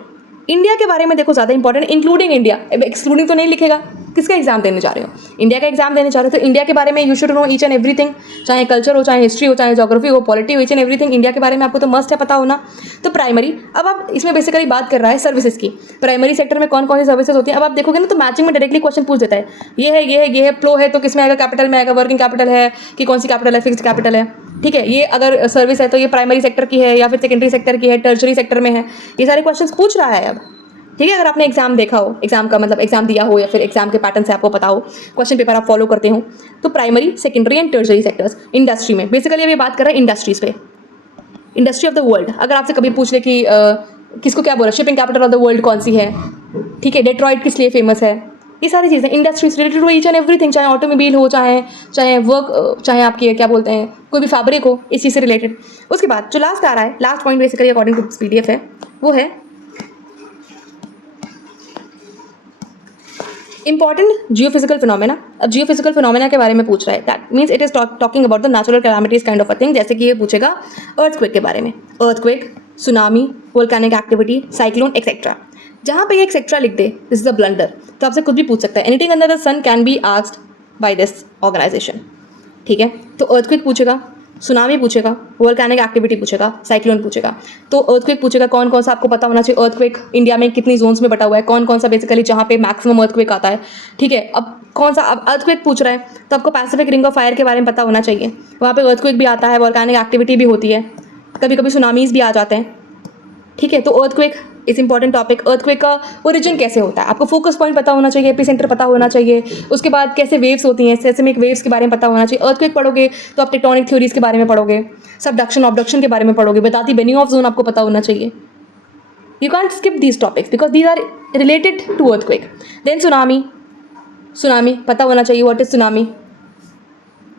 India के बारे में देखो ज़्यादा इंपॉर्टेंट, इंक्लूडिंग इंडिया। एक्सक्लूडिंग तो नहीं लिखेगा। किसका एग्जाम देने जा रहे हो? इंडिया का एग्जाम देने जा रहे हो, तो इंडिया के बारे में you should know each and everything. चाहे कल्चर हो, चाहे हिस्ट्री हो, चाहे ज्योग्राफी हो, पॉलिटी हो, ईच एंड एवरीथिंग इंडिया के बारे में आपको तो मस्ट है पता होना। तो प्राइमरी, अब आप इसमें बेसिकली बात कर रहा है सर्विसेज की। प्राइमरी सेक्टर में कौन कौन सी सर्विसेज होती हैं? अब आप देखोगे ना तो मैचिंग में डायरेक्टली क्वेश्चन पूछ देता है, ये है, ये है, ये है। फ्लो है तो किसमें आएगा? कैपिटल में आएगा। वर्किंग कैपिटल है कि कौन सी कैपिटल है? फिक्स्ड कैपिटल है। ठीक है, ये अगर सर्विस है तो ये प्राइमरी सेक्टर की है या फिर सेकेंडरी सेक्टर की है, टर्शरी सेक्टर में है। ये सारे क्वेश्चन पूछ रहा है अब। ठीक है, अगर आपने एग्जाम देखा हो, एग्जाम का मतलब एग्जाम दिया हो या फिर एग्जाम के पैटर्न से आपको पता हो, क्वेश्चन पेपर आप फॉलो करते हो, तो primary, secondary and tertiary sectors. Industry में बेसिकली अभी बात कर रहे हैं इंडस्ट्रीज पे, इंडस्ट्री ऑफ द वर्ल्ड। अगर आपसे कभी पूछ ले कि किसको क्या बोला, shipping capital of the world कौन सी है? ठीक है, डेट्रॉइट किस लिए फेमस है? ये सारी चीज़ें industries related to each and everything, चाहे ऑटोमोबाइल हो, चाहे वर्क, चाहे आपकी क्या बोलते हैं कोई भी फैब्रिक हो, इस चीज़ से रिलेटेड। उसके बाद जो लास्ट आ रहा है, last point basically according to this PDF है, वो है इंपॉर्टेंट जियोफिजिकल फिनोमेना। अब जियोफिजिकल फिनोमेना के बारे में पूछ रहा है, that means it is talking about the natural calamities kind of a thing. जैसे कि ये पूछेगा अर्थक्वेक के बारे में, earthquake, tsunami, volcanic activity, cyclone etcetera. जहाँ पे ये एक्सेट्रा लिख दे, दिस इज अ ब्लंडर, तो आपसे खुद भी पूछ सकता है। Anything under the sun can be asked by this organization. ठीक है, तो अर्थक्वेक पूछेगा, सुनामी पूछेगा, वोल्केनिक एक्टिविटी पूछेगा, साइक्लोन पूछेगा। तो अर्थक्वेक पूछेगा, कौन कौन सा आपको पता होना चाहिए। अर्थक्वेक इंडिया में कितनी जोन्स में बटा हुआ है, कौन कौन सा बेसिकली जहाँ पे मैक्सिमम अर्थक्वेक आता है। ठीक है, अब कौन सा, अब अर्थक्वेक पूछ रहा है तो आपको पैसिफिक रिंग ऑफ फायर के बारे में पता होना चाहिए। वहाँ पे अर्थक्वेक भी आता है, वोल्केनिक एक्टिविटी भी होती है, कभी कभी सुनामीज भी आ जाते हैं। ठीक है, तो अर्थक्वेक इस इंपॉर्टेंट टॉपिक। अर्थक्वेक का ओरिजिन कैसे होता है, आपको फोकस पॉइंट पता होना चाहिए, एपिसेंटर पता होना चाहिए। उसके बाद कैसे वेव्स होती हैं, सेस्मिक वेव्स के बारे में पता होना चाहिए। अर्थक्वेक पढ़ोगे तो आप टेक्टोनिक थ्योरीज के बारे में पढ़ोगे, सबडक्शन ऑब्डक्शन के बारे में पढ़ोगे, बताती बेनिंग ऑफ जोन आपको पता होना चाहिए। You can't skip these topics because these are related to earthquake. Then tsunami, tsunami पता होना चाहिए, व्हाट इज सुनामी।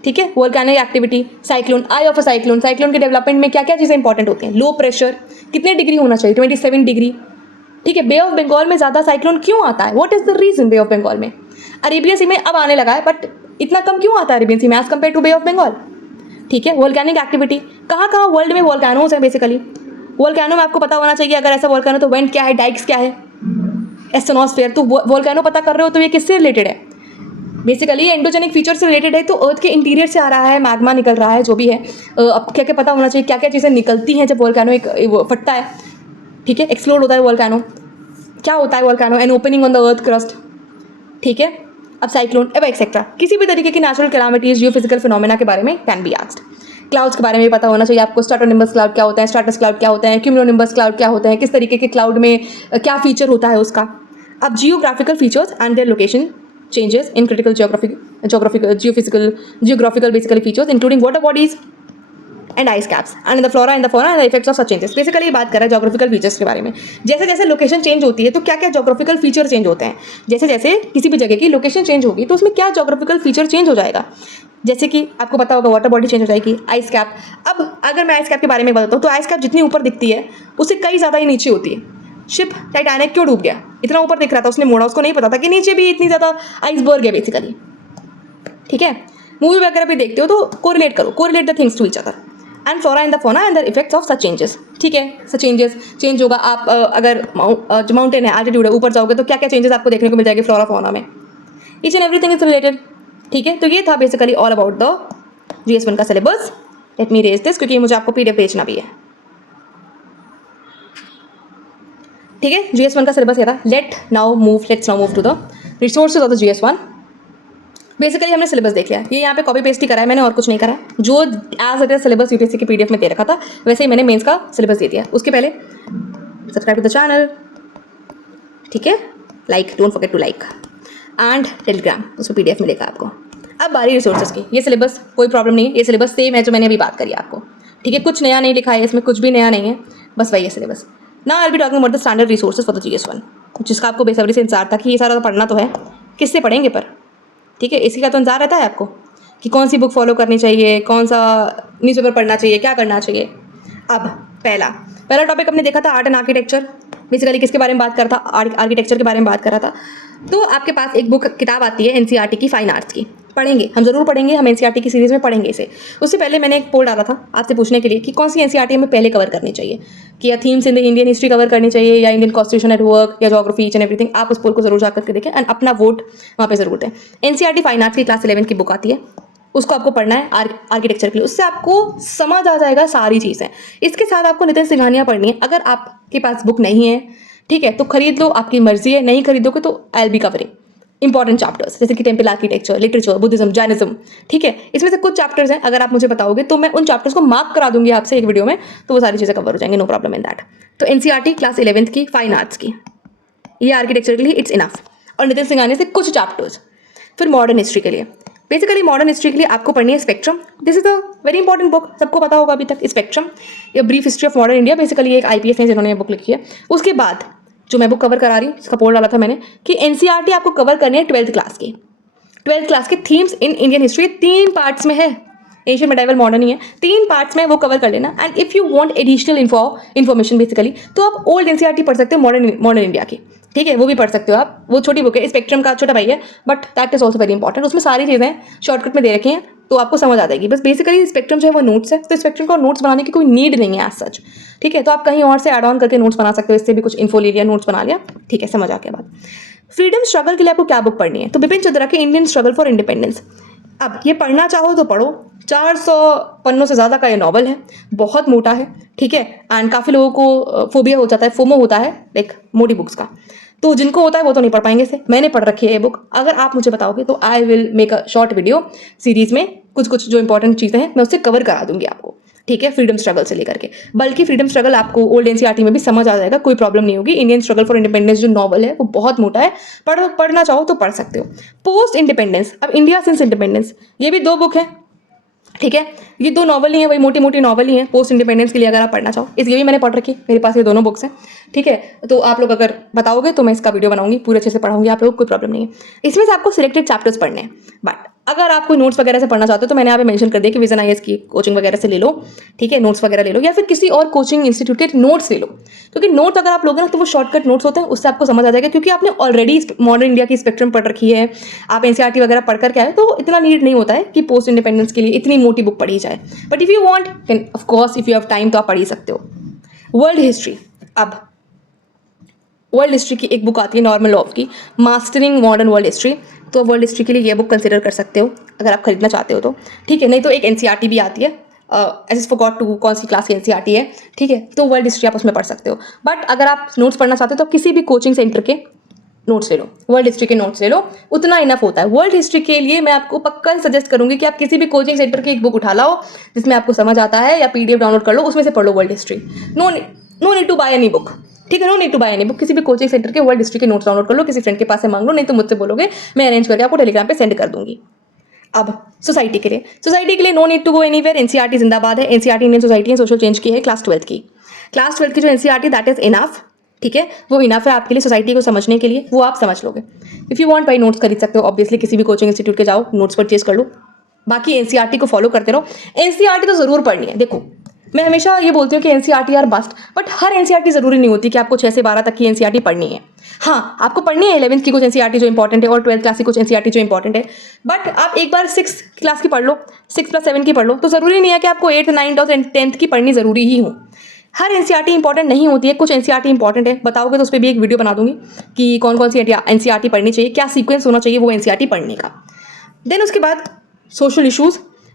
ठीक है, volcanic activity, cyclone, eye of a cyclone, cyclone के डेवलपमेंट में क्या क्या चीज़ें इंपॉर्टेंट होती हैं। लो प्रेशर कितने डिग्री होना चाहिए, 27 डिग्री। ठीक है, बे ऑफ बंगाल में ज़्यादा साइक्लोन क्यों आता है, what is the reason. Bay of Bengal में, अरेबियन सी में अब आने लगा है, बट इतना कम क्यों आता है अरेबियन सी में as compare to Bay of Bengal. ठीक है, वोल्केनिक एक्टिविटी, कहाँ कहाँ वर्ल्ड में वोल्केनोज हैं बेसिकली। वोल्केनो में आपको पता होना चाहिए, अगर ऐसा वोल्केनो तो वेंट क्या है, डाइक्स क्या है, एस्ट्रोनॉस्फेयर। तो वोल्केनो पता कर रहे हो तो ये किससे रिलेटेड है, बेसिकली एंडोजेनिक फीचर से रिलेटेड है। तो अर्थ के इंटीरियर से आ रहा है, मैग्मा निकल रहा है, जो भी है। अब क्या क्या पता होना चाहिए, क्या क्या चीज़ें निकलती हैं जब वोल्केनो एक फटता है, ठीक है, एक्सप्लोड होता है वोल्केनो। क्या होता है volcano, an opening on the earth crust, ठीक है। अब साइक्लोन एव एक्सेट्रा, किसी भी तरीके की नेचुरल कैलामिटीज, जियो फिजिकल फिनोमेना के बारे में कैन बी आस्क्ड। क्लाउड्स के बारे में पता होना चाहिए आपको, स्ट्रेटोनिम्बस क्लाउड क्या होता है, स्ट्रेटस क्लाउड क्या होता है, क्यूमुलोनिम्बस क्लाउड क्या होता है, किस तरीके के क्लाउड में क्या फीचर होता है उसका। अब geographical features and their location changes in critical geographical basically features including water bodies and ice caps and the flora and the fauna and the effects of such changes। Basically बात कर रहा है geographical features के बारे में। जैसे जैसे location change होती है तो क्या क्या जोग्राफिकल फीचर चेंज होते हैं, जैसे जैसे किसी भी जगह की लोकेशन चेंज होगी तो उसमें क्या जोग्राफिकल फीचर चेंज हो जाएगा। जैसे कि आपको पता होगा वाटर बॉडी चेंज हो जाएगी, आइस कैप। अब अगर मैं आइस कैप के बारे में बताता हूँ तो आइस कैप जितनी ऊपर दिखती है उससे कई ज़्यादा ही नीचे होती है। शिप टाइटैनिक क्यों डूब गया, इतना ऊपर दिख रहा था, उसने मोड़ा, उसको नहीं पता था कि नीचे भी इतनी ज़्यादा आइसबर्ग है बेसिकली, ठीक है। मूवी वगैरह भी देखते हो तो कोरिलेट करो, correlate the things to each other and flora and the fauna and the effects of such changes, ठीक है। सच चेंजेस चेंज होगा, आप अगर जो माउंटेन है, एल्टीट्यूड है, ऊपर जाओगे तो क्या क्या चेंजेस आपको देखने को मिल जाएगी फ्लोरा फोना में, each and everything is related, ठीक है। तो ये था basically all about the GS1 का syllabus. Let me raise this क्योंकि मुझे आपको PDF भेजना भी है, ठीक है। GS1 का सिलेबस ये था। Let's now move to the resources of the GS1। Basically हमने सिलेबस देख लिया, ये यहाँ पे कॉपी पेस्ट ही करा है मैंने, और कुछ नहीं करा है। जो as it is syllabus UPSC के PDF में दे रखा था वैसे ही मैंने मेंस का सिलेबस दे दिया। उसके पहले सब्सक्राइब टू द चैनल, ठीक है, like, don't forget to like, and Telegram, उसमें PDF मिलेगा आपको। अब बारी रिसोर्सेज की, ये सिलेबस कोई प्रॉब्लम नहीं है, ये सिलेबस सेम है जो मैंने अभी बात करी आपको, ठीक है। कुछ नया नहीं लिखा है इसमें, कुछ भी नया नहीं है, बस वही है syllabus. Now I will be talking about the standard resources for the GS1, जिसका आपको बेसब्री से इंतजार था कि ये सारा तो पढ़ना तो है, किससे पढ़ेंगे पर, ठीक है। इसी का तो इंतजार रहता है आपको कि कौन सी बुक फॉलो करनी चाहिए, कौन सा न्यूज़पेपर पढ़ना चाहिए, क्या करना चाहिए। अब पहला टॉपिक हमने देखा था आर्ट एंड आर्किटेक्चर। बेसिकली किसके बारे में बात कर रहा था, आर्किटेक्चर के बारे में बात कर रहा था। तो आपके पास एक बुक किताब आती है NCERT की, फाइन आर्ट्स की, पढ़ेंगे हम, ज़रूर पढ़ेंगे हम, NCERT की सीरीज़ में पढ़ेंगे इसे। उससे पहले मैंने एक पोल डाला था आपसे पूछने के लिए कि कौन सी NCERT हमें पहले कवर करनी चाहिए, कि या themes in the Indian history cover करनी चाहिए, या इंडियन कॉन्स्टिट्यूशन एट वर्क, या ज्योग्राफी, ईच एंड एवरीथिंग। आप उस पोल को जरूर जाकर के देखें एंड अपना वोट वहाँ पे जरूर दें। NCERT फाइन आर्ट्स की क्लास 11 की बुक आती है, उसको आपको पढ़ना है आर्किटेक्चर के लिए, उससे आपको समझ आ जाएगा सारी चीज़ें। इसके साथ आपको नितिन सिंघानिया पढ़नी है। अगर आपके पास बुक नहीं है, ठीक है, तो खरीद लो, आपकी मर्जी है। नहीं खरीदोगे तो I will be covering important chapters, जैसे कि temple architecture, literature, Buddhism, Jainism, ठीक है। इसमें से कुछ चैप्टर्स हैं, अगर आप मुझे बताओगे तो मैं उन चैप्टर्स को मार्क करा दूंगी आपसे एक वीडियो में, तो वो सारी चीज़ें कवर हो जाएंगे, नो प्रॉब्लम इन दैट। तो NCERT क्लास 11th की फाइन आर्ट्स की, ये आर्किटेक्चर के लिए इट्स इनफ, और नितिन सिंघानिया से कुछ चैप्टर्स। फिर मॉडर्न हिस्ट्री के लिए, बेसिकली मॉडर्न हिस्ट्री के लिए आपको पढ़नी है spectrum. This is a very important book, सबको पता होगा अभी तक। स्पेक्ट्रम या brief history of modern India, basically एक IPS है जिन्होंने ये बुक लिखी है। उसके बाद जो मैं बुक कवर करा रही हूँ, इसका पोल डाला था मैंने कि NCERT आपको कवर करनी है 12th क्लास की। 12th क्लास के themes in Indian history 3 parts में है, एशियन मेडाइवल मॉडर्न ही है, 3 पार्ट्स में वो कवर कर लेना। And if you want additional information basically, तो आप ओल्ड NCERT पढ़ सकते हो, मॉडर्न इंडिया की, ठीक है, वो भी पढ़ सकते हो आप। वो छोटी बुक है, स्पेक्ट्रम का छोटा भाई है, but that is also very important. उसमें सारी चीज़ें शॉर्टकट में दे रखी हैं, तो आपको समझ आ जाएगी। बस बेसिकली स्पेक्ट्रम जो है वो नोट्स है, तो स्पेक्ट्रम को नोट्स बनाने की कोई नीड नहीं है एज सच, ठीक है। तो आप कहीं और से ऐड ऑन करके नोट्स बना सकते हो, इससे भी कुछ इन्फो ले लिया, नोट्स बना लिया, ठीक है, समझ आ गया बात। फ्रीडम स्ट्रगल के लिए आपको क्या बुक पढ़नी है, तो बिपिन चंद्रा के इंडियन स्ट्रगल फॉर इंडिपेंडेंस। अब ये पढ़ना चाहो तो पढ़ो, 400 पन्नों से ज़्यादा का ये नॉवल है, बहुत मोटा है, ठीक है। एंड काफ़ी लोगों को फोबिया हो जाता है, फोमो होता है लाइक मोटी बुक्स का, तो जिनको होता है वो तो नहीं पढ़ पाएंगे इसे। मैंने पढ़ रखी है ये बुक, अगर आप मुझे बताओगे तो I will make a short video series में, कुछ जो इंपॉर्टेंट चीज़ें हैं मैं उससे कवर करा दूंगी आपको, ठीक है, फ्रीडम स्ट्रगल से लेकर के। बल्कि फ्रीडम स्ट्रगल आपको ओल्ड NCERT में भी समझ आ जाएगा, कोई प्रॉब्लम नहीं होगी। इंडियन स्ट्रगल फॉर इंडिपेंडेंस जो नॉवल है वो बहुत मोटा है, पढ़ना चाहो तो पढ़ सकते हो। पोस्ट इंडिपेंडेंस, अब इंडिया सिंस इंडिपेंडेंस, ये भी 2 बुक है, ठीक है। ये 2 नॉवल ही है, वही मोटी मोटी नॉवल ही है पोस्ट इंडिपेंडेंस के लिए, अगर आप पढ़ना चाहो। ये भी मैंने पढ़ रखी, मेरे पास ये दोनों बुक्स हैं। ठीक है, तो आप लोग अगर बताओगे तो मैं इसका वीडियो बनाऊंगी, पूरे अच्छे से पढ़ाऊंगी आप लोग, कोई प्रॉब्लम नहीं है। इसमें से आपको सिलेक्टेड चैप्टर्स पढ़ने हैं, बट अगर आप कोई नोट्स वगैरह से पढ़ना चाहते हो तो मैंने यहाँ पे मेंशन कर दिया कि विजन आईएएस की कोचिंग वगैरह से ले लो, ठीक है, नोट्स वगैरह ले लो, या फिर किसी और कोचिंग इंस्टीट्यूट के नोट्स ले लो, क्योंकि नोट्स अगर आप लोगे ना तो वो शॉर्टकट नोट्स होते हैं, उससे आपको समझ आ जाएगा, क्योंकि आपने ऑलरेडी मॉडर्न इंडिया की स्पेक्ट्रम पढ़ रखी है, आप एनसीईआरटी वगैरह पढ़ कर के आए, तो इतना नीड नहीं होता है कि पोस्ट इंडिपेंडेंस के लिए इतनी मोटी बुक पढ़ी जाए। But if you want then of course if you have time तो आप पढ़ ही सकते हो। वर्ल्ड हिस्ट्री, अब वर्ल्ड हिस्ट्री की एक बुक आती है नॉर्मन लॉ की, मास्टरिंग मॉडर्न वर्ल्ड हिस्ट्री, तो वर्ल्ड हिस्ट्री के लिए ये बुक कंसिडर कर सकते हो अगर आप खरीदना चाहते हो तो, ठीक है। नहीं तो एक एनसीईआरटी भी आती है, एज फॉरगॉट टू कौन सी क्लास की एनसीईआरटी है, ठीक है, तो वर्ल्ड हिस्ट्री आप उसमें पढ़ सकते हो। बट अगर आप नोट्स पढ़ना चाहते हो तो किसी भी कोचिंग सेंटर के नोट्स ले लो, वर्ल्ड हिस्ट्री के नोट्स ले लो, उतना इनफ होता है। वर्ल्ड हिस्ट्री के लिए मैं आपको पक्का सजेस्ट करूंगी कि आप किसी भी कोचिंग सेंटर की एक बुक उठा लाओ जिसमें आपको समझ आता है, या पीडीएफ डाउनलोड कर लो, उसमें से पढ़ लो world history. No need to buy any book, ठीक है, no need to buy any book. किसी भी कोचिंग सेंटर के वर्ल्ड हिस्ट्री के नोट्स डाउनलोड कर लो, किसी फ्रेंड के पास से मांग लो, नहीं तो मुझसे बोलोगे, मैं अरेंज करके आपको टेलीग्राम पे सेंड कर दूंगी। अब सोसाइटी के लिए no need to go anywhere, NCERT जिंदाबाद है। एनसीईआरटी इंडियन सोसाइटी है सोशल चेंज की है, क्लास 12 की। क्लास 12 की जो एनसीईआरटी दैट इज इनफ, ठीक है, वो इनफ है आपके लिए सोसाइटी को समझने के लिए, वो आप समझ लोगे। इफ़ यू वांट भाई नोट्स खरीद सकते हो, ऑब्वियसली किसी भी कोचिंग इंस्टीट्यूट के जाओ, नोट्स परचेज कर लो, बाकी एनसीईआरटी को फॉलो करते रहो। एनसीईआरटी तो जरूर पढ़नी है। देखो मैं हमेशा ये बोलती हूँ कि एनसीईआरटी आर मस्ट, बट हर एनसीईआरटी जरूरी नहीं होती कि आपको 6 से 12 तक की एनसीईआरटी पढ़नी है। हाँ, आपको पढ़नी है 11th की कुछ एनसीईआरटी जो इंपॉर्टेंट है और 12th क्लास की कुछ एनसीईआरटी जो इंपॉर्टेंट है, बट आप एक बार 6 क्लास की पढ़ लो, 6+7 की पढ़ लो, तो जरूरी नहीं है कि आपको 8th 9th और 10th की पढ़नी जरूरी ही हो। हर एनसीईआरटी इंपॉर्टेंट नहीं होती है, कुछ एनसीईआरटी इंपॉर्टेंट है, बताओगे तो उस पर भी एक वीडियो बना दूंगी कि कौन कौन सी एनसीईआरटी पढ़नी चाहिए, क्या सीक्वेंस होना चाहिए वो एनसीईआरटी पढ़ने का। देन उसके बाद सोशल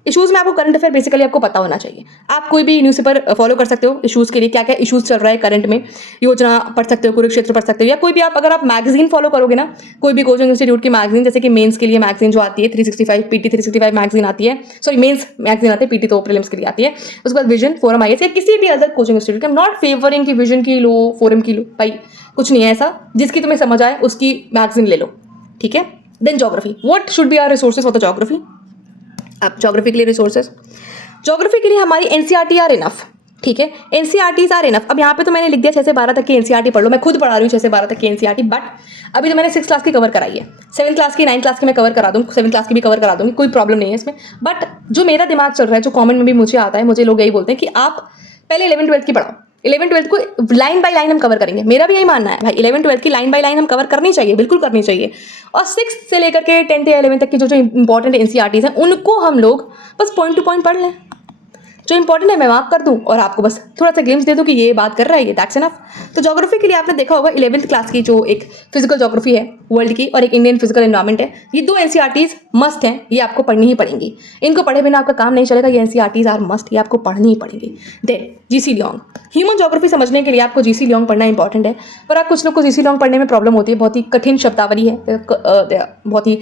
इशूज़ में आपको करंट अफेयर बेसिकली आपको पता होना चाहिए। आप कोई भी न्यूज़पेपर फॉलो कर सकते हो इशूज़ के लिए, क्या क्या इशूज़ चल रहा है करंट में, योजना पढ़ सकते हो, कुरुक्षेत्र पढ़ सकते हो, या कोई भी आप अगर आप मैगजीन फॉलो करोगे ना, कोई भी कोचिंग इंस्टीट्यूट की मैगजीन, जैसे कि मेंस के लिए मैगजीन जो आती है 365 पीटी 365 मैगजीन आती है, सॉरी मेंस मैगजीन आती है, पीटी तो प्रीलिम्स के लिए आती है। उसके बाद विजन, फोरम आईएएस, या किसी भी अदर कोचिंग इंस्टीट्यूट के, नॉट फेवरिंग की विजन की लो, फोरम की लो, भाई कुछ नहीं है ऐसा, जिसकी तुम्हें समझ आए उसकी मैगजीन ले लो, ठीक है। Then geography, what should be our resources for the geography. अब ज्योग्राफी के लिए रिसोर्सेज, ज्योग्राफी के लिए हमारी एनसीईआरटी आर इनफ, ठीक है, एनसीईआरटीज आर इनफ। अब यहाँ पे तो मैंने लिख दिया 6 से 12 तक की एनसीईआरटी पढ़ लो, मैं खुद पढ़ा रही हूँ 6 से 12 तक की एनसीईआरटी, बट अभी तो मैंने 6 क्लास की कवर कराई है, 7 क्लास की 9 क्लास की मैं कवर करा दूँगी, 7 क्लास की भी कवर करा दूँगी, कोई प्रॉब्लम नहीं है इसमें। बट जो मेरा दिमाग चल रहा है, जो कॉमेंट में भी मुझे आता है, मुझे लोग यही बोलते हैं कि आप पहले 11th 12th की पढ़ाओ, 11th 12th को लाइन बाय लाइन हम कवर करेंगे। मेरा भी यही मानना है भाई, 11th 12th की लाइन बाय लाइन हम कवर करनी चाहिए, बिल्कुल करनी चाहिए। और 6th से लेकर के 10th या 11th तक की जो जो इंपॉर्टेंट एनसीईआरटीज हैं उनको हम लोग बस पॉइंट टू पॉइंट पढ़ लें, जो इंपॉर्टेंट है मैं मार्क कर दूं और आपको बस थोड़ा सा ग्लिम्स दे दूं कि ये बात कर रहा है, ये दैट्स इनफ। तो ज्योग्राफी के लिए आपने देखा होगा 11th क्लास की जो एक फिजिकल ज्योग्राफी है वर्ल्ड की और एक इंडियन फिजिकल एनवायरनमेंट है, ये 2 एनसीईआरटीज मस्ट हैं, ये आपको पढ़नी ही पड़ेंगी। इनको पढ़े बिना आपका काम नहीं चलेगा, ये एनसीईआरटीज आर मस्ट, ये आपको पढ़नी ही पड़ेंगी। Then G C Leong, human geography समझने के लिए आपको जीसी लियोंग पढ़ना इंपॉर्टेंट है, पर आप कुछ लोग को जीसी लियोंग पढ़ने में प्रॉब्लम होती है, बहुत ही कठिन शब्दावली है, बहुत ही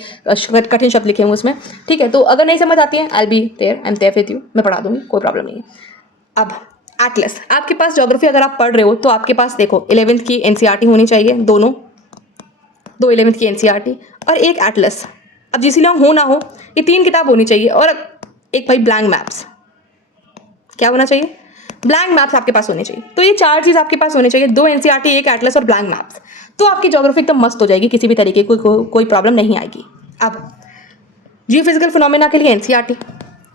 कठिन शब्द लिखे हुए उसमें, ठीक है। तो अगर नहीं समझ आती है I am there with you, मैं पढ़ा दूंगी, कोई प्रॉब्लम नहीं है। अब एटलस, आपके पास ज्योग्राफी अगर आप पढ़ रहे हो तो आपके पास देखो 11th की एनसीईआरटी होनी चाहिए, दो 11th की एनसीईआरटी और एक एटलस। अब जीसी लियोंग हो ना हो, ये 3 किताब होनी चाहिए, और एक भाई ब्लैंक मैप्स, क्या होना चाहिए, ब्लैंक मैप्स आपके पास होने चाहिए। तो ये 4 चीज़ आपके पास होने चाहिए, 2 एनसीईआरटी, एक एटलस और ब्लैंक मैप्स, तो आपकी ज्योग्राफी एकदम मस्त हो जाएगी, किसी भी तरीके की कोई प्रॉब्लम नहीं आएगी। अब जियोफिजिकल फिनोमेना के लिए एनसीईआरटी,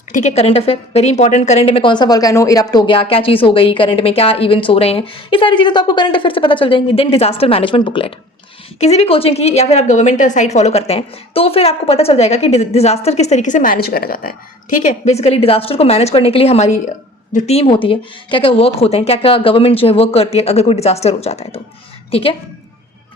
ठीक है। Current affair very important, current में कौन सा वोल्केनो इरप्ट हो गया, क्या चीज़ हो गई, करंट में क्या इवेंट्स हो रहे हैं, ये सारी चीज़ें तो आपको करंट अफेयर से पता चल जाएंगी। देन डिजास्टर मैनेजमेंट बुकलेट, किसी भी कोचिंग की या फिर आप गवर्नमेंट साइट फॉलो करते हैं तो फिर आपको पता चल जाएगा कि डिजास्टर किस तरीके से मैनेज करा जाता है, ठीक है। बेसिकली डिजास्टर को मैनेज करने के लिए हमारी जो टीम होती है, क्या क्या वर्क होते हैं, क्या क्या गवर्नमेंट जो है वर्क करती है अगर कोई डिजास्टर हो जाता है तो, ठीक है।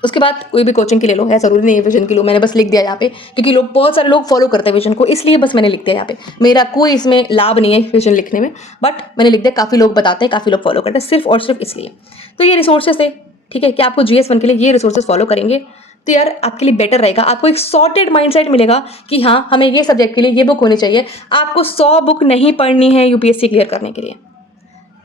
उसके बाद कोई भी कोचिंग के ले लो, है ज़रूरी नहीं है विजन की लो, मैंने बस लिख दिया यहाँ पे क्योंकि लोग बहुत सारे लोग फॉलो करते हैं विजन को, इसलिए बस मैंने लिख दिया यहाँ पे, मेरा कोई इसमें लाभ नहीं है विजन लिखने में, बट मैंने लिख दिया, काफ़ी लोग बताते हैं, काफ़ी लोग फॉलो करते हैं, सिर्फ और सिर्फ इसलिए। तो ये रिसोर्सेज है, ठीक है, कि आपको GS1 के लिए ये रिसोर्सेज फॉलो करेंगे तो यार आपके लिए बेटर रहेगा, आपको एक सॉर्टेड माइंडसेट मिलेगा कि हाँ हमें ये सब्जेक्ट के लिए ये बुक होनी चाहिए। आपको 100 बुक नहीं पढ़नी है यूपीएससी क्लियर करने के लिए,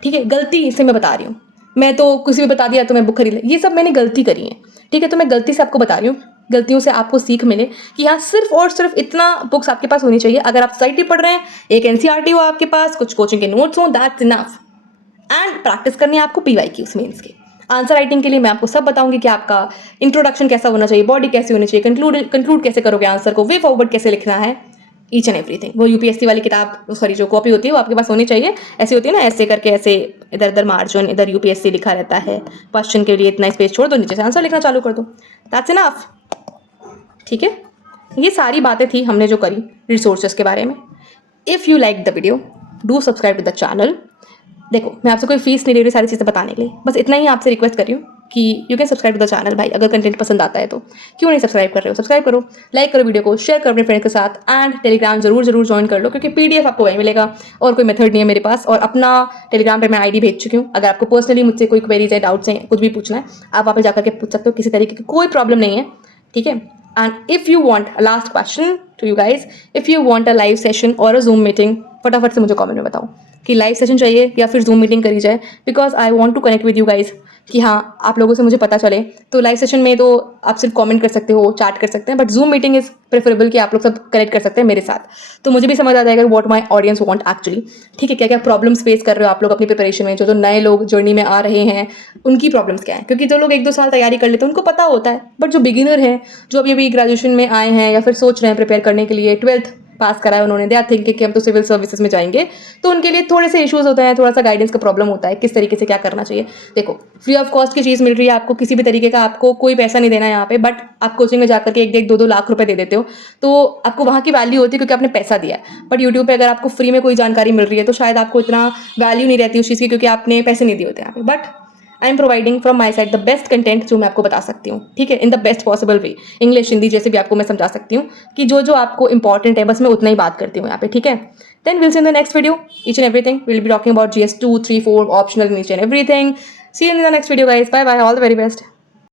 ठीक है। गलती से मैं बता रही हूँ, मैं तो किसी भी बता दिया तो मैं बुक खरीद, ये सब मैंने गलती करी है, ठीक है। तो मैं गलती से आपको बता रही हूँ, गलतियों से आपको सीख मिले कि हाँ सिर्फ और सिर्फ इतना बुक्स आपके पास होनी चाहिए। अगर आप सोसाइटी पढ़ रहे हैं, एक एनसीईआरटी हो आपके पास, कुछ कोचिंग के नोट्स हो, दैट्स इनफ। एंड प्रैक्टिस करनी है आपको PYQs मेंस के। आंसर राइटिंग के लिए मैं आपको सब बताऊंगी कि आपका इंट्रोडक्शन कैसा होना चाहिए, बॉडी कैसी होनी चाहिए, कंक्लूड कैसे करोगे आंसर को, वे फॉरवर्ड कैसे लिखना है, ईच एंड एवरीथिंग। वो यूपीएससी वाली किताब, सॉरी जो कॉपी होती है वो आपके पास होनी चाहिए। ऐसी होती है ना, ऐसे करके ऐसे इधर इधर मार्जिन, इधर यूपीएससी लिखा रहता है, क्वेश्चन के लिए इतना स्पेस छोड़ दो, नीचे से आंसर लिखना चालू कर दो, दैट्स इनफ। ठीक है, ये सारी बातें थी हमने जो करी रिसोर्सेज के बारे में। If you like the video do subscribe to the channel. देखो मैं आपसे कोई फीस नहीं ले रही सारी चीज़ें बताने के लिए, बस इतना ही आपसे रिक्वेस्ट कर रही हूँ कि you can subscribe to the channel. भाई अगर कंटेंट पसंद आता है तो क्यों नहीं सब्सक्राइब कर रहे हो, सब्सक्राइब करो, लाइक करो वीडियो को, शेयर करो अपने फ्रेंड के साथ, एंड टेलीग्राम जरूर ज्वाइन कर लो, क्योंकि पीडीएफ आपको वहीं मिलेगा और कोई मेथड नहीं है मेरे पास। और अपना टेलीग्राम पर मैं आईडी भेज चुकी हूँ, अगर आपको पर्सनली मुझसे कोई क्वेरीज है, डाउट्स हैं, कुछ भी पूछना है, आप वहाँ पर जाकर के पूछ सकते हो, किसी तरीके की कोई प्रॉब्लम नहीं है। ठीक है, and if you want a last question to you guys, if you want a live session और अ जूम मीटिंग, फटाफट से मुझे कमेंट में बताओ कि लाइव सेशन चाहिए या फिर जूम मीटिंग करी जाए, because I want to connect with you guys, कि हाँ आप लोगों से मुझे पता चले। तो लाइव सेशन में तो आप सिर्फ कमेंट कर सकते हो, चैट कर सकते हैं, but zoom meeting is preferable कि आप लोग सब कनेक्ट कर सकते हैं मेरे साथ, तो मुझे भी समझ आ जाएगा what my audience want actually. ठीक है, क्या क्या प्रॉब्लम्स फेस कर रहे हो आप लोग अपनी प्रिपरेशन में, जो नए लोग जर्नी में आ रहे हैं उनकी प्रॉब्लम्स क्या है, क्योंकि जो लोग 1-2 साल तैयारी कर लेते हैं उनको पता होता है, बट जो बिगिनर हैं, जो अभी ग्रेजुएशन में आए हैं या फिर सोच रहे हैं प्रिपेयर करने के लिए, 12th पास करा है उन्होंने, दे आर थिंकिंग कि हम तो सिविल सर्विसेज में जाएंगे, तो उनके लिए थोड़े से इश्यूज होते हैं, थोड़ा सा गाइडेंस का प्रॉब्लम होता है, किस तरीके से क्या करना चाहिए। देखो फ्री ऑफ कॉस्ट की चीज़ मिल रही है आपको, किसी भी तरीके का आपको कोई पैसा नहीं देना है यहाँ पे, बट आप कोचिंग में जाकर के 1-2 लाख रुपए दे देते हो, तो आपको वहाँ की वैल्यू होती है क्योंकि आपने पैसा दिया है। बट यूट्यूब पर अगर आपको फ्री में कोई जानकारी मिल रही है तो शायद आपको इतना वैल्यू नहीं रहती उस चीज़ की, क्योंकि आपने पैसे नहीं दिए होते यहाँ पे। But I am providing from my side the best content जो मैं आपको बता सकती हूँ। ठीक है, in the best possible way, English Hindi जैसे भी आपको मैं समझा सकती हूँ, कि जो जो आपको इंपॉर्टेंट है बस मैं उतना ही बात करती हूँ यहाँ पे। ठीक है, then will see in the next video, each and everything will be talking about GS 2, 3, 4 optional, each and everything. See you in the next video guys, bye bye, all the very best.